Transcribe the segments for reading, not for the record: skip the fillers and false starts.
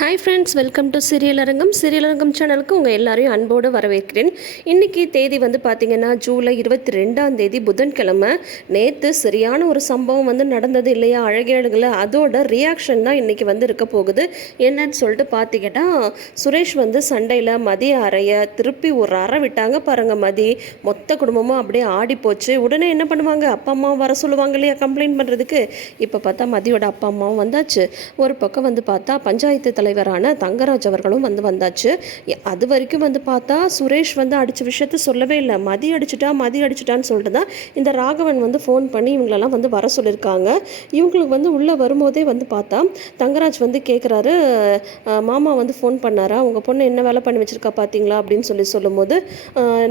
Hi friends, welcome to serial அரங்கம். Serial அரங்கம் சேனலுக்கு உங்கள் எல்லாரையும் அன்போடு வரவேற்கிறேன். இன்றைக்கி தேதி வந்து பார்த்திங்கன்னா ஜூலை 22 புதன்கிழமை. நேற்று சரியான ஒரு சம்பவம் வந்து நடந்தது இல்லையா அழகேடுகளில், அதோட ரியாக்ஷன் தான் இன்றைக்கி வந்து இருக்க போகுது. என்னன்னு சொல்லிட்டு பார்த்திங்கன்னா, சுரேஷ் வந்து சண்டையில் மதிய அறைய திருப்பி ஒரு அறை விட்டாங்க பாருங்கள். மொத்த குடும்பமும் அப்படியே ஆடி போச்சு. உடனே என்ன பண்ணுவாங்க, அப்பா அம்மா வர சொல்லுவாங்க இல்லையா கம்ப்ளைண்ட் பண்ணுறதுக்கு. இப்போ பார்த்தா மதியோட அப்பா அம்மாவும் வந்தாச்சு. ஒரு பக்கம் வந்து பார்த்தா பஞ்சாயத்து தலைவரான தங்கராஜ் அவர்களும் வந்தாச்சு. அது வரைக்கும் வந்து பார்த்தா சுரேஷ் வந்து அடித்த விஷயத்த சொல்லவே இல்லை. மதி அடிச்சிட்டான்னு சொல்லிட்டு தான் இந்த ராகவன் வந்து ஃபோன் பண்ணி இவங்களெல்லாம் வந்து வர சொல்லியிருக்காங்க. இவங்களுக்கு வந்து உள்ளே வரும்போதே வந்து பார்த்தா தங்கராஜ் வந்து கேட்குறாரு, மாமா வந்து ஃபோன் பண்ணாரா, உங்கள் பொண்ணு என்ன வேலை பண்ணி வச்சுருக்கா பார்த்தீங்களா அப்படின்னு சொல்லும்போது,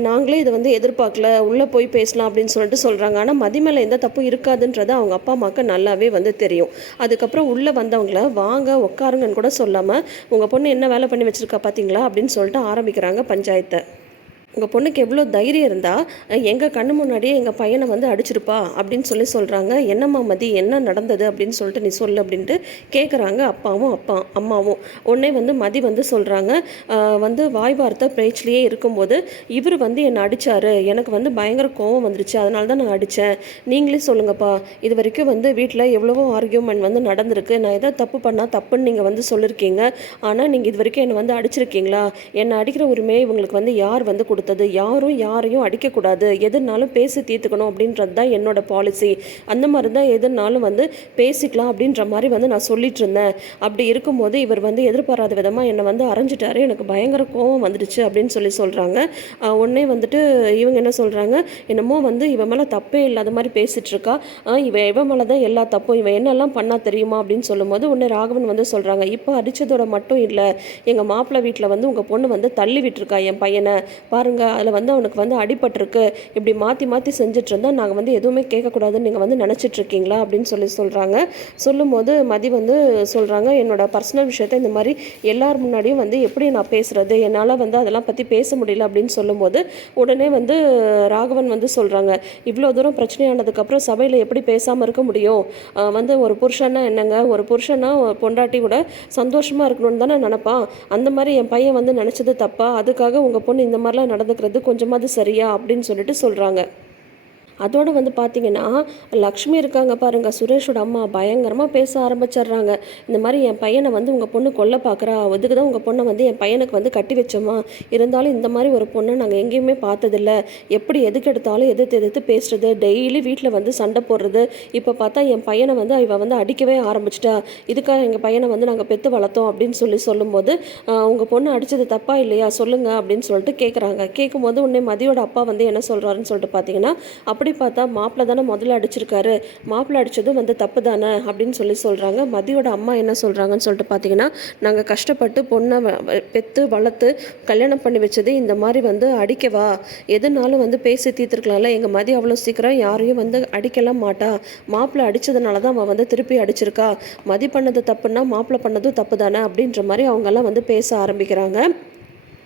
நாங்களே இதை வந்து எதிர்பார்க்கல, உள்ளே போய் பேசலாம் அப்படின்னு சொல்லிட்டு சொல்கிறாங்க. ஆனால் மதி மேலே எந்த தப்பும் இருக்காதுன்றது அவங்க அப்பா அம்மாவுக்கு நல்லாவே வந்து தெரியும். அதுக்கப்புறம் உள்ளே வந்தவங்கள வாங்க உட்காருங்கன்னு கூட சொல்லாமல், உங்கள் பொண்ணு என்ன வேலை பண்ணி வச்சுருக்கா பார்த்தீங்களா அப்படின்னு சொல்லிட்டு ஆரம்பிக்கிறாங்க பஞ்சாயத்தை. உங்கள் பொண்ணுக்கு எவ்வளோ தைரியம் இருந்தால் எங்கள் கண்ணு முன்னாடியே எங்கள் பையனை வந்து அடிச்சிருப்பா அப்படின்னு சொல்கிறாங்க. என்னம்மா மதி, என்ன நடந்தது அப்படின்னு சொல்லிட்டு நீ சொல்லு அப்படின்ட்டு கேட்குறாங்க அம்மாவும். உடனே வந்து மதி வந்து சொல்கிறாங்க, வந்து வாய் வார்த்தை பேச்சிலேயே இருக்கும்போது இவர் வந்து என்னை அடித்தார், எனக்கு வந்து பயங்கர கோவம் வந்துருச்சு, அதனால தான் நான் அடித்தேன். நீங்களே சொல்லுங்கப்பா, இது வரைக்கும் வந்து வீட்டில் எவ்வளவோ ஆர்கியூமெண்ட் வந்து நடந்திருக்கு, நான் எதாவது தப்பு பண்ணால் தப்புன்னு நீங்கள் வந்து சொல்லியிருக்கீங்க. ஆனால் நீங்கள் இது வரைக்கும் என்னை வந்து அடிச்சிருக்கீங்களா? என்னை அடிக்கிற உரிமையை இவங்களுக்கு வந்து யார் வந்து கொடுத்தது? யாரும் யாரையும் அடிக்கக்கூடாது, எதுனாலும் பேசி தீர்த்துக்கணும் அப்படின்றது தான் என்னோட பாலிசி. அந்த மாதிரி தான் எதுனாலும் வந்து பேசிக்கலாம் அப்படின்ற மாதிரி வந்து நான் சொல்லிட்டு இருந்தேன். அப்படி இருக்கும்போது இவர் வந்து எதிர்பாராத விதமாக என்னை வந்து அரைஞ்சிட்டாரு, எனக்கு பயங்கர கோவம் வந்துடுச்சு அப்படின்னு சொல்கிறாங்க. உடனே வந்துட்டு இவங்க என்ன சொல்கிறாங்க, என்னமோ வந்து இவன் மேலே தப்பே இல்லாத மாதிரி பேசிகிட்டு இருக்கா, இவன் மேலே தான் எல்லா தப்பும், இவன் என்னெல்லாம் பண்ணா தெரியுமா அப்படின்னு சொல்லும்போது உடனே ராகவன் வந்து சொல்கிறாங்க, இப்போ அடித்ததோட மட்டும் இல்லை, எங்கள் மாப்பிள்ளை வீட்டில் வந்து உங்கள் பொண்ணு வந்து தள்ளி விட்டுருக்கா என் பையனை பாருங்க, அதில் வந்து அவனுக்கு வந்து அடிபட்டிருக்கு, இப்படி மாற்றி செஞ்சுட்டு இருந்தால் நாங்கள் வந்து எதுவுமே கேட்கக்கூடாதுன்னு நீங்கள் வந்து நினச்சிட்ருக்கீங்களா அப்படின்னு சொல்கிறாங்க. சொல்லும்போது மதி வந்து சொல்கிறாங்க, என்னோட பர்சனல் விஷயத்த இந்த மாதிரி எல்லார் முன்னாடியும் வந்து எப்படி நான் பேசுகிறது, என்னால் வந்து அதெல்லாம் பற்றி பேச முடியல அப்படின்னு சொல்லும்போது உடனே வந்து ராகவன் வந்து சொல்கிறாங்க, இவ்வளோ தூரம் பிரச்சனையானதுக்கப்புறம் சபையில் எப்படி பேசாமல் இருக்க முடியும்? வந்து ஒரு புருஷன்னா என்னங்க, ஒரு புருஷனா பொண்டாட்டி கூட சந்தோஷமாக இருக்கணும்னு தானே நினப்பான். அந்த மாதிரி என் பையன் வந்து நினச்சது தப்பா? அதுக்காக உங்கள் பொண்ணு இந்த மாதிரிலாம் நடந்துக்கிறது கொஞ்சமாவது சரியா அப்படின்னு சொல்லிட்டு சொல்கிறாங்க. அதோடு வந்து பார்த்திங்கன்னா, லக்ஷ்மி இருக்காங்க பாருங்கள், சுரேஷோட அம்மா, பயங்கரமாக பேச ஆரம்பிச்சிடுறாங்க. இந்த மாதிரி என் பையனை வந்து உங்கள் பொண்ணு கொல்ல பார்க்குறா, அதுக்கு தான் உங்கள் பொண்ணை வந்து என் பையனுக்கு வந்து கட்டி வச்சோமா, இருந்தாலும் இந்த மாதிரி ஒரு பொண்ணை நாங்கள் எங்கேயுமே பார்த்ததில்ல, எப்படி எதுக்கு எடுத்தாலும் எதிர்த்து பேசுறது, டெய்லி வீட்டில் வந்து சண்டை போடுறது, இப்போ பார்த்தா என் பையனை வந்து இவ வந்து அடிக்கவே ஆரம்பிச்சிட்டா, இதுக்காக எங்கள் பையனை வந்து நாங்கள் பெற்று வளர்த்தோம் அப்படின்னு சொல்லும்போது, உங்கள் பொண்ணு அடித்தது தப்பா இல்லையா சொல்லுங்கள் அப்படின்னு சொல்லிட்டு கேட்குறாங்க. கேட்கும்போது உடனே மதியோட அப்பா வந்து என்ன சொல்கிறாருன்னு சொல்லிட்டு பார்த்தீங்கன்னா, அப்படி பார்த்தா மாப்பிள்ளை தானே முதல்ல அடிச்சிருக்காரு, மாப்பிள்ளை அடித்ததும் வந்து தப்பு தானே அப்படின்னு சொல்கிறாங்க. மதியோட அம்மா என்ன சொல்கிறாங்கன்னு சொல்லிட்டு பார்த்தீங்கன்னா, நாங்கள் கஷ்டப்பட்டு பொண்ணை பெற்று வளர்த்து கல்யாணம் பண்ணி வச்சது இந்த மாதிரி வந்து அடிக்கவா, எதுனாலும் வந்து பேசி தீர்த்துருக்கலாம்ல, எங்கள் மதி அவ்வளோ சீக்கிரம் யாரையும் வந்து அடிக்கலாம் மாட்டா, மாப்பிள்ளை அடித்ததுனால தான் அவன் வந்து திருப்பி அடிச்சிருக்கா, மதி பண்ணது தப்புன்னா மாப்பிள்ளை பண்ணதும் தப்பு தானே அப்படின்ற மாதிரி அவங்கெல்லாம் வந்து பேச ஆரம்பிக்கிறாங்க.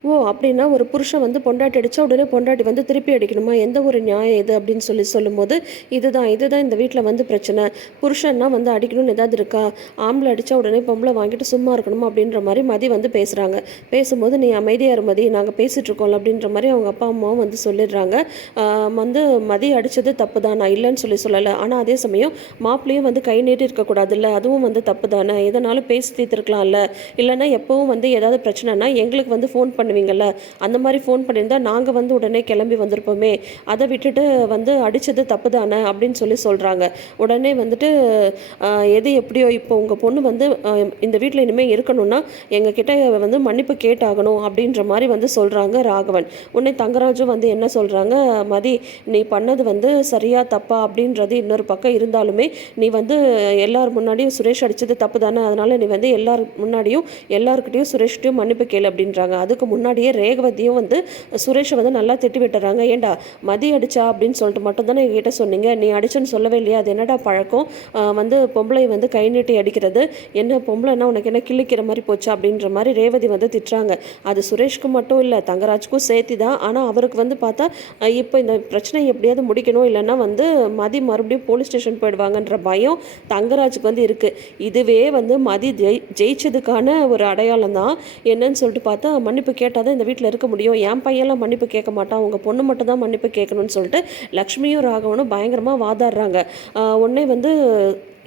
ஓ, அப்படின்னா ஒரு புருஷன் வந்து பொண்டாட்டி அடித்தா உடனே பொண்டாட்டி வந்து திருப்பி அடிக்கணுமா, எந்த ஒரு நியாயம் இது அப்படின்னு சொல்லும்போது, இதுதான் இந்த வீட்டில் வந்து பிரச்சனை, புருஷன்னா வந்து அடிக்கணும்னு ஏதாவது இருக்கா, ஆம்பளை அடித்தா உடனே பொம்பளை வாங்கிட்டு சும்மா இருக்கணுமா அப்படின்ற மாதிரி மதி வந்து பேசுகிறாங்க. பேசும்போது நீ அமைதியாக மதி, நாங்கள் பேசிகிட்ருக்கோம்ல அப்படின்ற மாதிரி அவங்க அப்பா அம்மாவும் வந்து சொல்லிடுறாங்க. வந்து மதி அடித்தது தப்பு தான், நான் இல்லைன்னு சொல்லலை, ஆனால் அதே சமயம் மாப்பிள்ளையும் வந்து கை நீட்டி இருக்கக்கூடாதுல்ல, அதுவும் வந்து தப்பு தானே, எதனாலும் பேசி தீர்த்துருக்கலாம்ல, இல்லைன்னா எப்போவும் வந்து ஏதாவது பிரச்சனைனா எங்களுக்கு வந்து ஃபோன் பண்ணுவீங்கள்ல, அந்த மாதிரி ஃபோன் பண்ணியிருந்தால் நாங்கள் வந்து உடனே கிளம்பி வந்திருப்போமே, அதை விட்டுட்டு வந்து அடித்தது தப்பு தானே அப்படின்னு சொல்கிறாங்க. உடனே வந்துட்டு எது எப்படியோ இப்போ உங்கள் பொண்ணு வந்து இந்த வீட்டில் இனிமேல் இருக்கணும்னா எங்ககிட்ட வந்து மன்னிப்பு கேட்டாகணும் அப்படின்ற மாதிரி வந்து சொல்கிறாங்க ராகவன். உடனே தங்கராஜும் வந்து என்ன சொல்கிறாங்க, மதி நீ பண்ணது வந்து சரியா தப்பா அப்படின்றது இன்னொரு பக்கம் இருந்தாலுமே, நீ வந்து எல்லார் முன்னாடியும் சுரேஷ் அடித்தது தப்பு தானே, அதனால் நீ வந்து எல்லார் முன்னாடியும் எல்லாருக்கிட்டையும் சுரேஷ்கிட்டையும் மன்னிப்பு கேளு அப்படின்றாங்க. அதுக்கு முன்னாடியே ரேவதியும் வந்து சுரேஷை வந்து நல்லா திட்டி விட்டுறாங்க. ஏண்டா மதி அடிச்சா அப்படின்னு சொல்லிட்டு மட்டும் தானே என்கிட்ட சொன்னீங்க, நீ அடிச்சேன்னு சொல்லவே இல்லையா, அது என்னடா பழக்கம், வந்து பொம்பளை வந்து கை நீட்டி அடிக்கிறது, என்ன பொம்பளைன்னா உனக்கு என்ன கிள்ளிக்கிற மாதிரி போச்சா அப்படின்ற மாதிரி ரேவதி வந்து திட்டுறாங்க. அது சுரேஷ்க்கு மட்டும் இல்லை, தங்கராஜுக்கும் சேர்த்தி தான். ஆனால் அவருக்கு வந்து பார்த்தா இப்போ இந்த பிரச்சனை எப்படியாவது முடிக்கணும், இல்லைன்னா வந்து மதி மறுபடியும் போலீஸ் ஸ்டேஷன் போயிடுவாங்கன்ற பயம் தங்கராஜுக்கு வந்து இருக்குது. இதுவே வந்து மதி ஜெயிச்சதுக்கான ஒரு அடையாளம் தான். என்னன்னு சொல்லிட்டு பார்த்தா, மன்னிப்பு கேட்டால் தான் இந்த வீட்டில் இருக்க முடியும், என் பையன்லாம் மன்னிப்பு கேட்க மாட்டான், உங்கள் பொண்ணு மட்டும் தான் மன்னிப்பு கேட்கணும்னு சொல்லிட்டு லக்ஷ்மியும் ராகவனும் பயங்கரமாக வாதாடுறாங்க. உடனே வந்து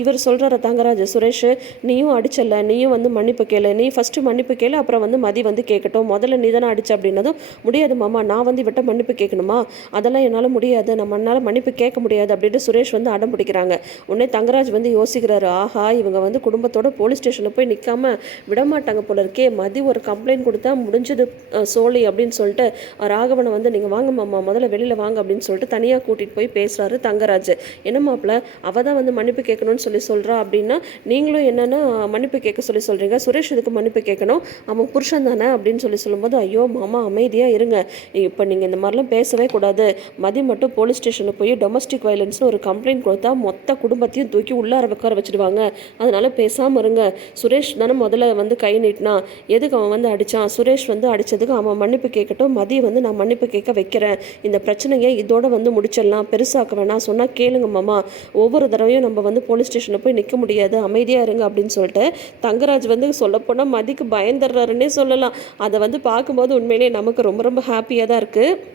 இவர் சொல்கிறார தங்கராஜ், சுரேஷ் நீயும் அடிச்சல, நீயும் வந்து மன்னிப்பு கேளு, நீ ஃபஸ்ட்டு மன்னிப்பு கேளு, அப்புறம் வந்து மதி வந்து கேட்கட்டும், முதல்ல நீ தானே அடிச்ச அப்படின்னதும், முடியாது மாமா, நான் வந்து இவட்ட மன்னிப்பு கேட்கணுமா, அதெல்லாம் என்னால் முடியாது, நம்மளால் மன்னிப்பு கேட்க முடியாது அப்படின்ட்டு சுரேஷ் வந்து அடம் பிடிக்கிறாங்க. உடனே தங்கராஜ் வந்து யோசிக்கிறாரு, ஆஹா இவங்க வந்து குடும்பத்தோட போலீஸ் ஸ்டேஷனில் போய் நிற்காம விடமாட்டாங்க போல இருக்கே, மதி ஒரு கம்ப்ளைண்ட் கொடுத்தா முடிஞ்சது சோழி அப்படின்னு சொல்லிட்டு ராகவனை வந்து நீங்கள் வாங்க மாமா, முதல்ல வெளியில் வாங்க அப்படின்னு சொல்லிட்டு தனியாக கூட்டிகிட்டு போய் பேசுகிறாரு தங்கராஜ். என்ன மாப்பிள்ள, அவள் தான் வந்து மன்னிப்பு கேட்கணும்னு சொல்லி சொல்கிறா அப்படின்னா நீங்களும் என்னென்னா மன்னிப்பு கேட்க சொல்லி சொல்கிறீங்க, சுரேஷ் இதுக்கு மன்னிப்பு கேட்கணும், அவன் புருஷன் தானே அப்படின்னு சொல்லி சொல்லும்போது, ஐயோ மாமா அமைதியாக இருங்க, இப்போ நீங்கள் இந்த மாதிரிலாம் பேசவே கூடாது, மதி மட்டும் போலீஸ் ஸ்டேஷனுக்கு போய் டொமஸ்டிக் வயலன்ஸ்னு ஒரு கம்ப்ளைண்ட் கொடுத்தா மொத்த குடும்பத்தையும் தூக்கி உள்ளார உட்கார வச்சுடுவாங்க, அதனால் பேசாமல் இருங்க, சுரேஷ் தானே முதல்ல வந்து கை நீட்டினா, எதுக்கு அவன் வந்து அடித்தான், சுரேஷ் வந்து அடித்ததுக்கு அவன் மன்னிப்பு கேட்கட்டும், மதியை வந்து நான் மன்னிப்பு கேட்க வைக்கிறேன், இந்த பிரச்சனையை இதோட வந்து முடிச்சிடலாம், பெருசாக்க வேணாம், சொன்னால் கேளுங்க மாமா, ஒவ்வொரு தடவையும் நம்ம வந்து போலீஸ் ஸ்டேஷனில் போய் நிற்க முடியாது, அமைதியாக இருங்க அப்படின்னு சொல்லிட்டு தங்கராஜ் வந்து சொல்லப்போனால் மதிக்கு பயந்துடுறாருன்னே சொல்லலாம். அதை வந்து பார்க்கும்போது உண்மையிலேயே நமக்கு ரொம்ப ரொம்ப ஹாப்பியாக தான் இருக்குது.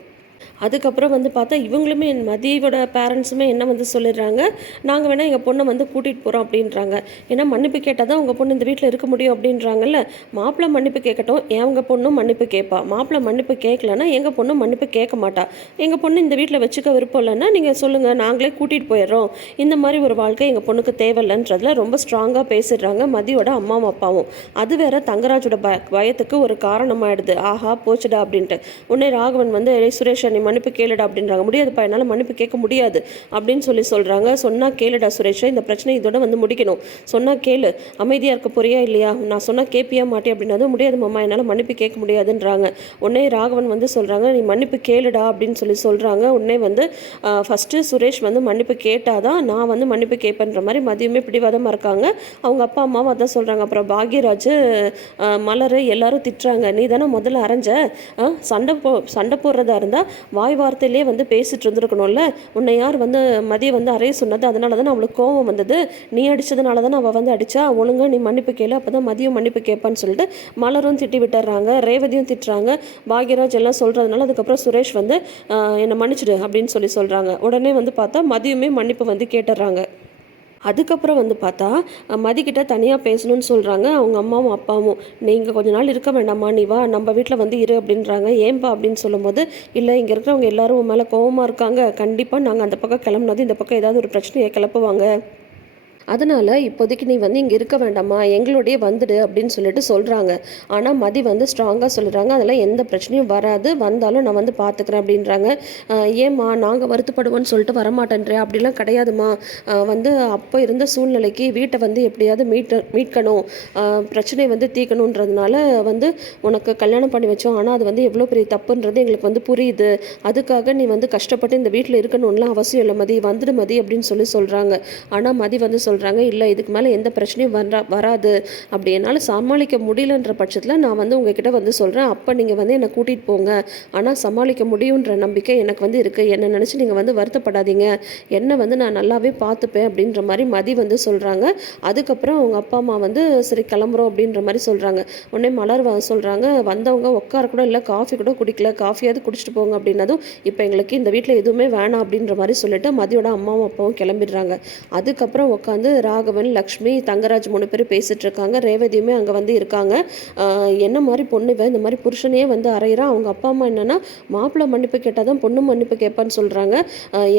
அதுக்கப்புறம் வந்து பார்த்தா இவங்களுமே மதியோட பேரண்ட்ஸுமே என்ன வந்து சொல்லிடுறாங்க, நாங்கள் வேணால் எங்கள் பொண்ணை வந்து கூட்டிகிட்டு போகிறோம் அப்படின்றாங்க. ஏன்னா மன்னிப்பு கேட்டால் தான் உங்கள் பொண்ணு இந்த வீட்டில் இருக்க முடியும் அப்படின்றாங்கல்ல. மாப்பிள்ளை மன்னிப்பு கேட்கட்டும், எங்கள் பொண்ணும் மன்னிப்பு கேட்பா, மாப்பிள்ளை மன்னிப்பு கேட்கலன்னா எங்கள் பொண்ணும் மன்னிப்பு கேட்க மாட்டா, எங்கள் பொண்ணு இந்த வீட்டில் வச்சுக்க விருப்பம் இல்லைன்னா நீங்கள் சொல்லுங்கள், நாங்களே கூட்டிகிட்டு போயிடுறோம், இந்த மாதிரி ஒரு வாழ்க்கை எங்கள் பொண்ணுக்கு தேவையில்லைன்றதுல ரொம்ப ஸ்ட்ராங்காக பேசிடுறாங்க மதியோட அம்மாவும் அப்பாவும். அது வேற தங்கராஜோட பயத்துக்கு ஒரு காரணமாயிடுது, ஆஹா போச்சுடா அப்படின்ட்டு. உடனே ராகவன் வந்து சுரேஷ் நீ மன்னிப்பு கேளுடா அப்படின்றாங்க. முடியாதுப்பா, என்னால் மன்னிப்பு கேட்க முடியாது அப்படின்னு சொல்கிறாங்க. சொன்னால் கேளுடா சுரேஷ், இந்த பிரச்சனை இதோட வந்து முடிக்கணும், சொன்னால் கேளு, அமைதியாக இருக்க போறியா இல்லையா, நான் சொன்னால் கேட்பியா மாட்டேன் அப்படின்னா, முடியாது மாமா என்னால் மன்னிப்பு கேட்க முடியாதுன்றாங்க. உடனே ராகவன் வந்து சொல்கிறாங்க, நீ மன்னிப்பு கேளுடா அப்படின்னு சொல்கிறாங்க. உடனே வந்து ஃபஸ்ட்டு சுரேஷ் வந்து மன்னிப்பு கேட்டால் தான் நான் வந்து மன்னிப்பு கேட்பேன்ற மாதிரி மதியமே பிடிவாதமாக இருக்காங்க. அவங்க அப்பா அம்மாவும் அதான் சொல்கிறாங்க. அப்புறம் பாக்யராஜ் மலர் எல்லாரும் திட்டுறாங்க, நீ தானே முதல்ல அரைஞ்ச, சண்டை போடுறதா இருந்தால் வாய் வார்த்தையிலே வந்து பேசிட்டு இருந்துருக்கணும்ல, உன்னை யார் வந்து மதியை வந்து அறைய சொன்னது, அதனால தான் அவளுக்கு கோவம் வந்தது, நீ அடித்ததுனால தான் அவள் வந்து அடித்தா, ஒழுங்காக நீ மன்னிப்பு கேளு, அப்போ தான் மதியம் மன்னிப்பு கேட்பான்னு சொல்லிட்டு மலரும் திட்டி விட்டுறாங்க, ரேவதியும் திட்டுறாங்க, பாக்யராஜ் எல்லாம் சொல்கிறதுனால அதுக்கப்புறம் சுரேஷ் வந்து என்னை மன்னிச்சிடு அப்படின்னு சொல்கிறாங்க. உடனே வந்து பார்த்தா மதியமே மன்னிப்பு வந்து கேட்டுடுறாங்க. அதுக்கப்புறம் வந்து பார்த்தா மதிக்கிட்ட தனியாக பேசணும்னு சொல்கிறாங்க அவங்க அம்மாவும் அப்பாவும். நீங்கள் கொஞ்ச நாள் இருக்க வேண்டாமா, நீ வா நம்ம வீட்டில் வந்து இரு அப்படின்றாங்க. ஏன்பா அப்படின்னு சொல்லும்போது, இல்லை இங்கே இருக்கிறவங்க எல்லாரும் உன் மேலே கோவமாக இருக்காங்க, கண்டிப்பாக நாங்கள் அந்த பக்கம் கிளம்புனது இந்த பக்கம் ஏதாவது ஒரு பிரச்சனையை கிளப்புவாங்க, அதனால் இப்போதைக்கு நீ வந்து இங்கே இருக்க வேண்டாமா, எங்களோடையே வந்துடு அப்படின்னு சொல்லிட்டு சொல்கிறாங்க. ஆனால் மதி வந்து ஸ்ட்ராங்காக சொல்கிறாங்க, அதெல்லாம் எந்த பிரச்சனையும் வராது, வந்தாலும் நான் வந்து பார்த்துக்கிறேன் அப்படின்றாங்க. ஏம்மா நாங்கள் வருத்தப்படுவோன்னு சொல்லிட்டு வரமாட்டேன்றேன், அப்படிலாம் கிடையாதுமா, வந்து அப்போ இருந்த சூழ்நிலைக்கு வீட்டை வந்து எப்படியாவது மீட்கணும், பிரச்சனையை வந்து தீர்க்கணுன்றதுனால வந்து உனக்கு கல்யாணம் பண்ணி வச்சோம், ஆனால் அது வந்து எவ்வளோ பெரிய தப்புன்றது எங்களுக்கு வந்து புரியுது, அதுக்காக நீ வந்து கஷ்டப்பட்டு இந்த வீட்டில் இருக்கணும்லாம் அவசியம் இல்லை மதி, வந்துடு மதி அப்படின்னு சொல்கிறாங்க. ஆனால் மதி வந்து சொல்கிறாங்க, இல்லை இதுக்கு மேலே எந்த பிரச்சனையும் வராது, அப்படி என்னால் சமாளிக்க முடியலன்ற பட்சத்தில் நான் வந்து உங்ககிட்ட வந்து சொல்கிறேன், அப்போ நீங்கள் வந்து என்னை கூட்டிகிட்டு போங்க, ஆனால் சமாளிக்க முடியுன்ற நம்பிக்கை எனக்கு வந்து இருக்குது, என்னை நினச்சி நீங்கள் வந்து வருத்தப்படாதீங்க, என்னை வந்து நான் நல்லாவே பார்த்துப்பேன் அப்படின்ற மாதிரி மதி வந்து சொல்கிறாங்க. அதுக்கப்புறம் அவங்க அப்பா அம்மா வந்து சரி கிளம்புறோம் அப்படின்ற மாதிரி சொல்கிறாங்க. உடனே மலர் சொல்கிறாங்க, வந்தவங்க உட்கார கூட இல்லை, காஃபி கூட குடிக்கல, காஃபியாவது குடிச்சிட்டு போங்க அப்படின்னதும், இப்போ எங்களுக்கு இந்த வீட்டில் எதுவுமே வேணாம் அப்படின்ற மாதிரி சொல்லிட்டு மதியோட அம்மாவும் அப்பாவும் கிளம்பிடுறாங்க. அதுக்கப்புறம் உட்காந்து ராகவன், லக்ஷ்மி, தங்கராஜ் 3 பேர் பேசிட்டு இருக்காங்க. ரேவதியுமே அங்கே வந்து இருக்காங்க. என்ன மாதிரி பொண்ணு இந்த மாதிரி புருஷனையே வந்து அறையிறா, அவங்க அப்பா அம்மா என்னன்னா மாப்பிள்ளை மன்னிப்பு கேட்டால் தான் பொண்ணு மன்னிப்பு கேட்பான்னு சொல்கிறாங்க.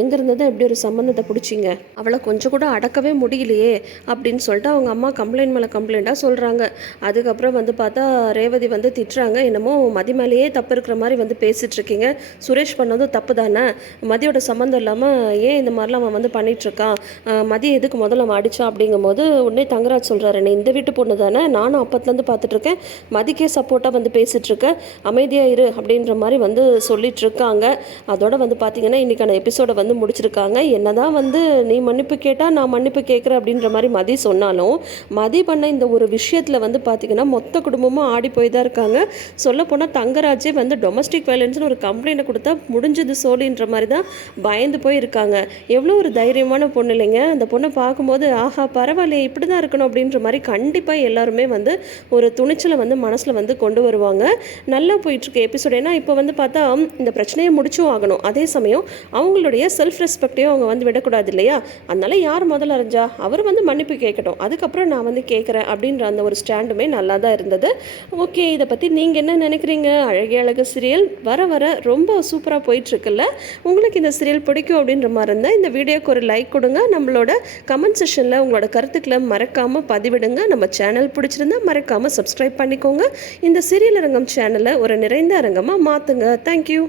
எங்கேருந்து தான் எப்படி ஒரு சம்மந்தத்தை பிடிச்சிங்க, அவளை கொஞ்சம் கூட அடக்கவே முடியலையே அப்படின்னு சொல்லிட்டு அவங்க அம்மா கம்ப்ளைண்ட் மேலே கம்ப்ளைண்ட்டாக சொல்கிறாங்க. அதுக்கப்புறம் வந்து பார்த்தா ரேவதி வந்து திட்டுறாங்க, என்னமோ மதி மேலேயே தப்பு இருக்கிற மாதிரி வந்து பேசிகிட்டு இருக்கீங்க, சுரேஷ் பண்ணதும் தப்பு தானே, மதியோட சம்மந்தம் இல்லாமல் ஏன் இந்த மாதிரிலாம் அவன் வந்து பண்ணிகிட்ருக்கான், மதி எதுக்கு முதல்ல அவன் அடித்தான் அப்படிங்கும்போது உடனே தங்கராஜ் சொல்கிறாரு, நீ இந்த வீட்டு பொண்ணு தானே, நானும் அப்பத்துலேருந்து பார்த்துட்ருக்கேன், மதிக்கே சப்போர்ட்டாக வந்து பேசிகிட்ருக்கேன், அமைதியாக இரு அப்படின்ற மாதிரி வந்து சொல்லிகிட்ருக்காங்க. அதோட வந்து பார்த்திங்கன்னா இன்றைக்கான எபிசோடை வந்து முடிச்சிருக்காங்க. என்னதான் வந்து நீ மன்னிப்பு கேட்டால் நான் மன்னிப்பு கேட்குறேன் அப்படின்ற மாதிரி மதி சொன்னாலும், மதி பண்ண இந்த ஒரு விஷயத்தில் வந்து பார்த்திங்கன்னா மொத்த குடும்பமும் ஆடி போய் தான் இருக்காங்க. சொல்லப்போனால் தங்கராஜே வந்து டொமஸ்டிக் வயலன்ஸ்னு ஒரு கம்ப்ளைண்ட்டை கொடுத்தா முடிஞ்சது சோழின்ற மாதிரி தான் பயந்து போய் இருக்காங்க. எவ்வளோ ஒரு தைரியமான பொண்ணு இல்லைங்க. அந்த பொண்ணை பார்க்கும்போது ஆஹா பரவாயில்லையே இப்படி தான் இருக்கணும் அப்படின்ற மாதிரி கண்டிப்பாக எல்லாருமே வந்து ஒரு துணிச்சலை வந்து மனசில் வந்து கொண்டு வருவாங்க. நல்லா போயிட்டுருக்கு எபிசோட். ஏன்னா இப்போ வந்து பார்த்தா இந்த பிரச்சனையை முடிச்சும் ஆகணும், அதே சமயம் அவங்களுடைய செல்ஃப் ரெஸ்பெக்டையும் அவங்க வந்து விடக்கூடாது இல்லையா. அதனால யார் முதல்ல அறிஞ்சா அவர் வந்து மன்னிப்பு கேட்கட்டும், அதுக்கப்புறம் நான் வந்து கேட்குறேன் அப்படின்ற அந்த ஒரு ஸ்டாண்டுமே நல்லா தான் இருந்தது. ஓகே, இதை பற்றி நீங்கள் என்ன நினைக்கிறீங்க? அழகே அழகு சீரியல் வர வர ரொம்ப சூப்பராக போயிட்டுருக்குல்ல. உங்களுக்கு இந்த சீரியல் பிடிக்கும் அப்படின்ற மாதிரி இருந்தால் இந்த வீடியோக்கு ஒரு லைக் கொடுங்க. நம்மளோட கமெண்ட் செஷனில் உங்களோட கருத்துக்களை மறக்காமல் பதிவிடுங்க. நம்ம சேனல் பிடிச்சிருந்தா மறக்காமல் சப்ஸ்கிரைப் பண்ணிக்கோங்க. இந்த சீரியல் அரங்கம் சேனலை ஒரு நிறைந்த அரங்கமாக மாற்றுங்க. தேங்க்யூ.